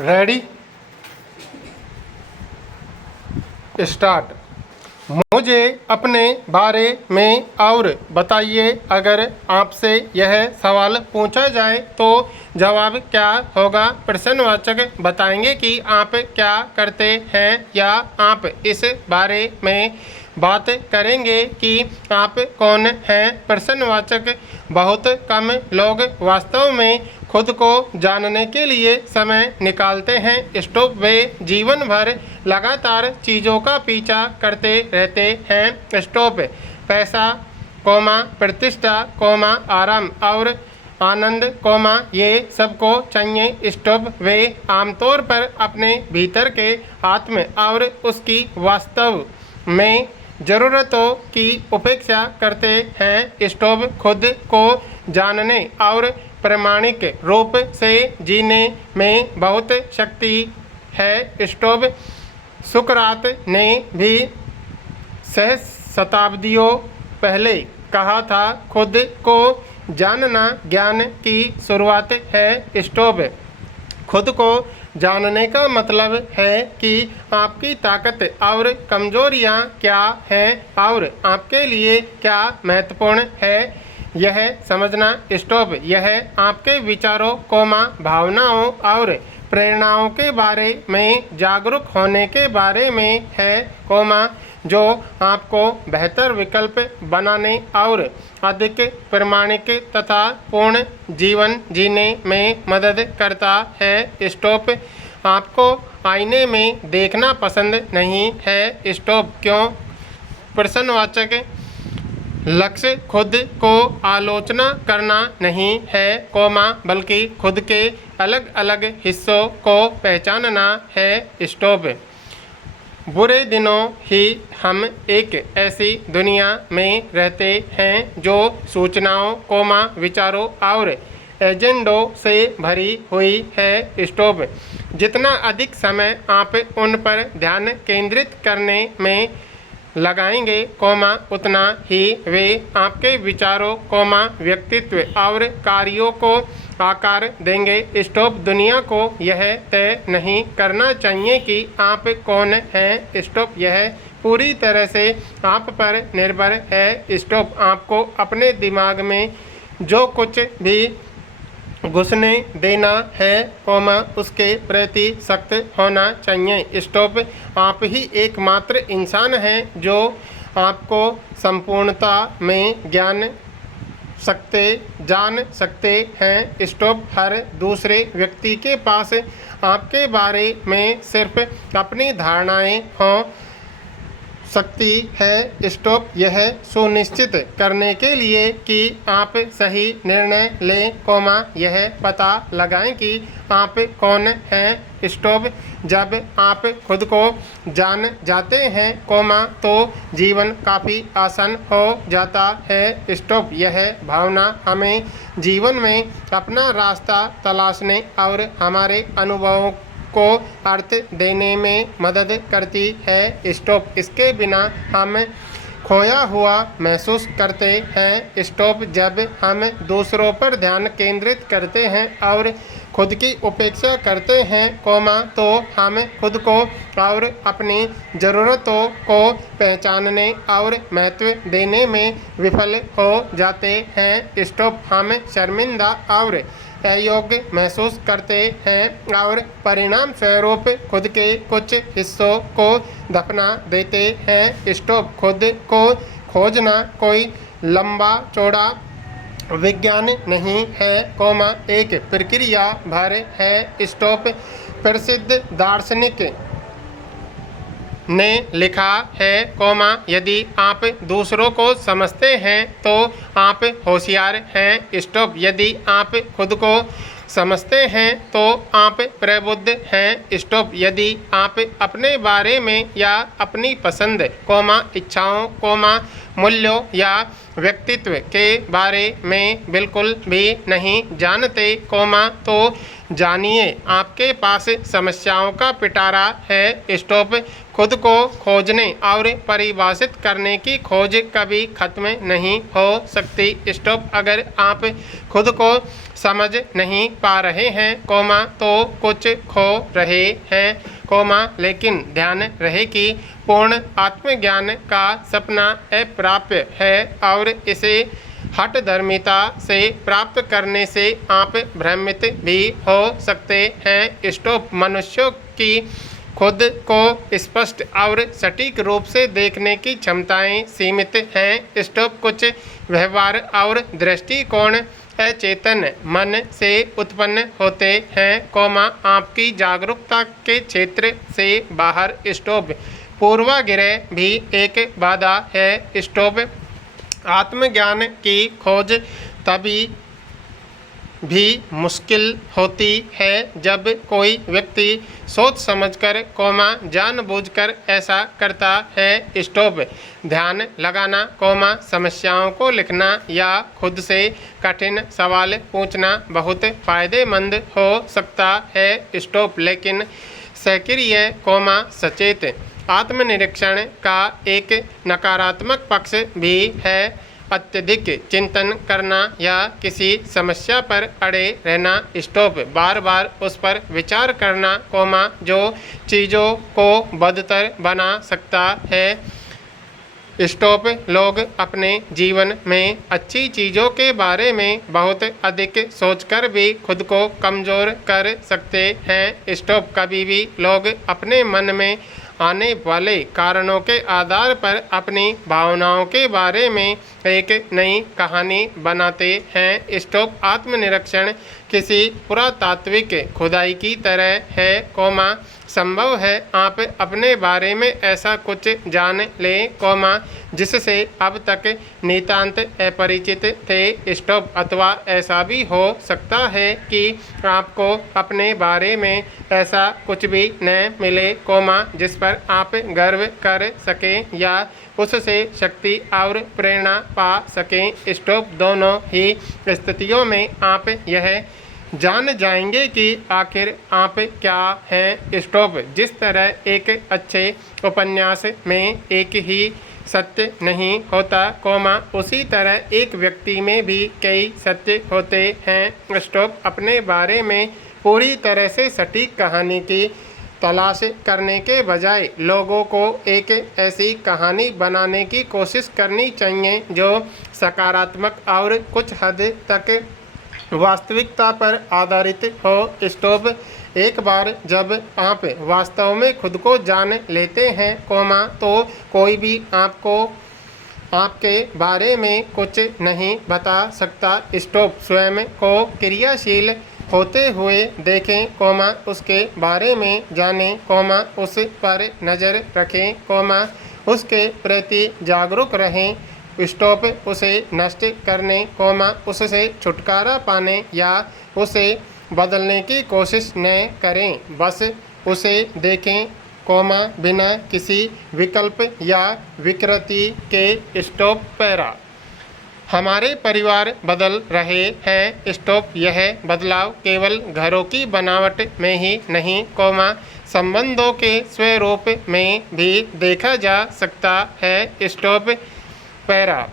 Ready start. मुझे अपने बारे में और बताइए। अगर आपसे यह सवाल पूछा जाए तो जवाब क्या होगा? प्रश्नवाचक बताएंगे कि आप क्या करते हैं या आप इस बारे में बात करेंगे कि आप कौन हैं। प्रश्नवाचक बहुत कम लोग वास्तव में खुद को जानने के लिए समय निकालते हैं। स्टॉप वे जीवन भर लगातार चीज़ों का पीछा करते रहते हैं। स्टॉप पैसा, प्रतिष्ठा, आराम और आनंद, ये सबको चाहिए। स्टॉप वे आमतौर पर अपने भीतर के आत्म और उसकी वास्तव में ज़रूरतों की उपेक्षा करते हैं। स्टॉप खुद को जानने और प्रामाणिक रूप से जीने में बहुत शक्ति है। स्टॉप सुकरात ने भी शताब्दियों पहले कहा था, खुद को जानना ज्ञान की शुरुआत है। स्टॉप खुद को जानने का मतलब है कि आपकी ताकत और कमजोरियां क्या हैं और आपके लिए क्या महत्वपूर्ण है, यह समझना। स्टॉप यह आपके विचारों, भावनाओं और प्रेरणाओं के बारे में जागरूक होने के बारे में है, जो आपको बेहतर विकल्प बनाने और अधिक प्रामाणिक तथा पूर्ण जीवन जीने में मदद करता है। स्टॉप आपको आईने में देखना पसंद नहीं है। स्टॉप क्यों? प्रश्नवाचक लक्ष्य खुद को आलोचना करना नहीं है, बल्कि खुद के अलग अलग हिस्सों को पहचानना है। स्टॉप बुरे दिनों ही हम एक ऐसी दुनिया में रहते हैं जो सूचनाओं, विचारों और एजेंडों से भरी हुई है। स्टॉप जितना अधिक समय आप उन पर ध्यान केंद्रित करने में लगाएंगे, उतना ही वे आपके विचारों, व्यक्तित्व और कार्यों को आकार देंगे। स्टॉप दुनिया को यह तय नहीं करना चाहिए कि आप कौन हैं। स्टॉप यह पूरी तरह से आप पर निर्भर है। स्टॉप आपको अपने दिमाग में जो कुछ भी घुसने देना है, उसके प्रति सख्त होना चाहिए। स्टॉप आप ही एकमात्र इंसान हैं जो आपको संपूर्णता में जान सकते हैं। स्टॉप हर दूसरे व्यक्ति के पास आपके बारे में सिर्फ अपनी धारणाएं हो सकती है। स्टॉप यह सुनिश्चित करने के लिए कि आप सही निर्णय लें, यह पता लगाएं कि आप कौन हैं। स्टॉप जब आप खुद को जान जाते हैं, तो जीवन काफ़ी आसान हो जाता है। स्टॉप यह भावना हमें जीवन में अपना रास्ता तलाशने और हमारे अनुभवों को अर्थ देने में मदद करती है। स्टॉप इसके बिना हम खोया हुआ महसूस करते हैं। स्टॉप जब हम दूसरों पर ध्यान केंद्रित करते हैं और खुद की उपेक्षा करते हैं, तो हम खुद को और अपनी ज़रूरतों को पहचानने और महत्व देने में विफल हो जाते हैं। स्टॉप हम शर्मिंदा और अयोग्य महसूस करते हैं और परिणाम स्वरूप खुद के कुछ हिस्सों को दफना देते हैं। स्टॉप खुद को खोजना कोई लंबा चौड़ा विज्ञान नहीं है, एक प्रक्रिया भर है। स्टॉप प्रसिद्ध दार्शनिक ने लिखा है, यदि आप दूसरों को समझते हैं तो आप होशियार हैं। स्टॉप यदि आप खुद को समझते हैं तो आप प्रबुद्ध हैं। स्टॉप यदि आप अपने बारे में या अपनी पसंद, इच्छाओं, मूल्यों या व्यक्तित्व के बारे में बिल्कुल भी नहीं जानते, तो जानिए आपके पास समस्याओं का पिटारा है। स्टॉप खुद को खोजने और परिभाषित करने की खोज कभी खत्म नहीं हो सकती। स्टॉप अगर आप खुद को समझ नहीं पा रहे हैं, तो कुछ खो रहे हैं, लेकिन ध्यान रहे कि पूर्ण आत्मज्ञान का सपना अप्राप्य है और इसे हठधर्मिता से प्राप्त करने से आप भ्रमित भी हो सकते हैं। स्टॉप मनुष्यों की खुद को स्पष्ट और सटीक रूप से देखने की क्षमताएं सीमित हैं। स्टॉप कुछ व्यवहार और दृष्टिकोण अचेतन मन से उत्पन्न होते हैं, आपकी जागरूकता के क्षेत्र से बाहर। स्टॉप पूर्वाग्रह भी एक बाधा है। स्टॉप आत्मज्ञान की खोज तभी भी मुश्किल होती है जब कोई व्यक्ति सोच समझकर, जानबूझकर ऐसा करता है। स्टॉप ध्यान लगाना, समस्याओं को लिखना या खुद से कठिन सवाल पूछना बहुत फायदेमंद हो सकता है। स्टॉप लेकिन सक्रिय, सचेत आत्मनिरीक्षण का एक नकारात्मक पक्ष भी है। अत्यधिक चिंतन करना या किसी समस्या पर अड़े रहना। स्टॉप बार बार उस पर विचार करना, जो चीज़ों को बदतर बना सकता है। स्टॉप लोग अपने जीवन में अच्छी चीज़ों के बारे में बहुत अधिक सोचकर भी खुद को कमज़ोर कर सकते हैं। स्टॉप कभी भी लोग अपने मन में आने वाले कारणों के आधार पर अपनी भावनाओं के बारे में एक नई कहानी बनाते हैं। स्टॉप आत्मनिरीक्षण किसी पुरातात्विक खुदाई की तरह है, संभव है आप अपने बारे में ऐसा कुछ जान लें, जिससे अब तक नितांत अपरिचित थे। स्टॉप अथवा ऐसा भी हो सकता है कि आपको अपने बारे में ऐसा कुछ भी न मिले, जिस पर आप गर्व कर सकें या उससे शक्ति और प्रेरणा पा सकें। स्टॉप दोनों ही स्थितियों में आप यह जान जाएंगे कि आखिर आप क्या हैं। स्टॉप जिस तरह एक अच्छे उपन्यास में एक ही सत्य नहीं होता, उसी तरह एक व्यक्ति में भी कई सत्य होते हैं। स्टॉप अपने बारे में पूरी तरह से सटीक कहानी की तलाश करने के बजाय लोगों को एक ऐसी कहानी बनाने की कोशिश करनी चाहिए जो सकारात्मक और कुछ हद तक वास्तविकता पर आधारित हो। स्टॉप एक बार जब आप वास्तव में खुद को जान लेते हैं, तो कोई भी आपको आपके बारे में कुछ नहीं बता सकता। स्टॉप स्वयं को क्रियाशील होते हुए देखें, उसके बारे में जानें, उस पर नज़र रखें, उसके प्रति जागरूक रहें। स्टॉप उसे नष्ट करने, उससे छुटकारा पाने या उसे बदलने की कोशिश न करें, बस उसे देखें, बिना किसी विकल्प या विकृति के। स्टॉप पैरा हमारे परिवार बदल रहे हैं। स्टॉप यह बदलाव केवल घरों की बनावट में ही नहीं, संबंधों के स्वरूप में भी देखा जा सकता है। स्टॉप पैरा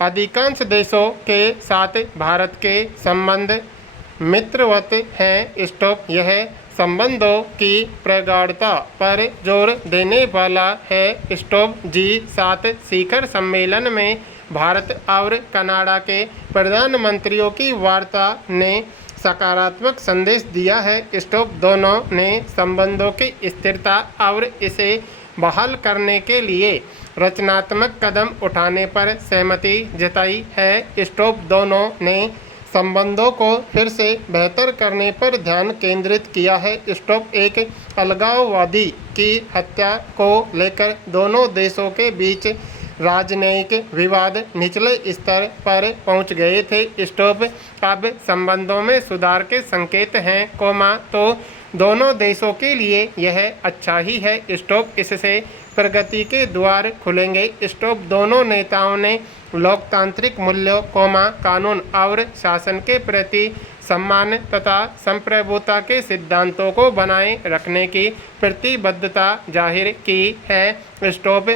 अधिकांश देशों के साथ भारत के संबंध मित्रवत हैं। स्टॉप यह संबंधों की प्रगाढ़ता पर जोर देने वाला है। स्टॉप G7 शिखर सम्मेलन में भारत और कनाडा के प्रधानमंत्रियों की वार्ता ने सकारात्मक संदेश दिया है। स्टॉप दोनों ने संबंधों की स्थिरता और इसे बहाल करने के लिए रचनात्मक कदम उठाने पर सहमति जताई है। स्टॉप दोनों ने संबंधों को फिर से बेहतर करने पर ध्यान केंद्रित किया है। स्टॉप एक अलगाववादी की हत्या को लेकर दोनों देशों के बीच राजनयिक विवाद निचले स्तर पर पहुंच गए थे। स्टॉप अब संबंधों में सुधार के संकेत हैं, तो दोनों देशों के लिए यह अच्छा ही है। स्टॉप इससे प्रगति के द्वार खुलेंगे। स्टॉप दोनों नेताओं ने लोकतांत्रिक मूल्यों, कानून और शासन के प्रति सम्मान तथा संप्रभुता के सिद्धांतों को बनाए रखने की प्रतिबद्धता जाहिर की है। स्टॉप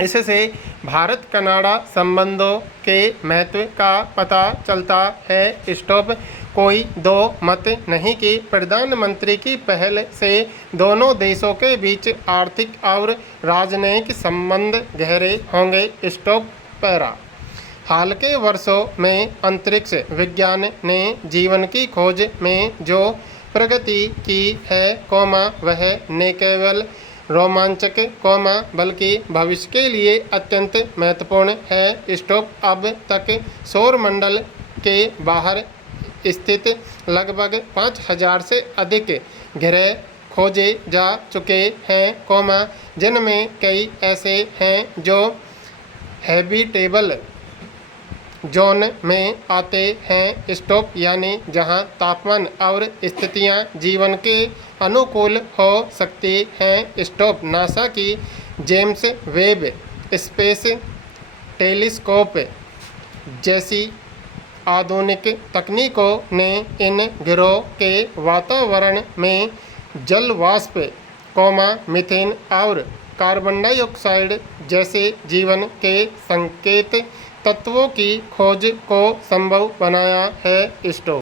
इससे भारत कनाडा संबंधों के महत्व का पता चलता है। स्टॉप कोई दो मत नहीं कि प्रधानमंत्री की पहल से दोनों देशों के बीच आर्थिक और राजनयिक संबंध गहरे होंगे। Stop para. हाल के वर्षों में अंतरिक्ष विज्ञान ने जीवन की खोज में जो प्रगति की है, वह न केवल रोमांचक, बल्कि भविष्य के लिए अत्यंत महत्वपूर्ण है। स्टॉप। अब तक सौरमंडल के बाहर स्थित लगभग 5000 से अधिक ग्रह खोजे जा चुके हैं, जिनमें कई ऐसे हैं जो हैबिटेबल जोन में आते हैं। स्टॉप। यानी जहां तापमान और स्थितियां जीवन के अनुकूल हो सकती हैं। स्टॉप। नासा की जेम्स वेब स्पेस टेलीस्कोप जैसी आधुनिक तकनीकों ने इन ग्रहों के वातावरण में जल वाष्प, मीथेन और कार्बन डाइऑक्साइड जैसे जीवन के संकेत तत्वों की खोज को संभव बनाया है। स्टॉप।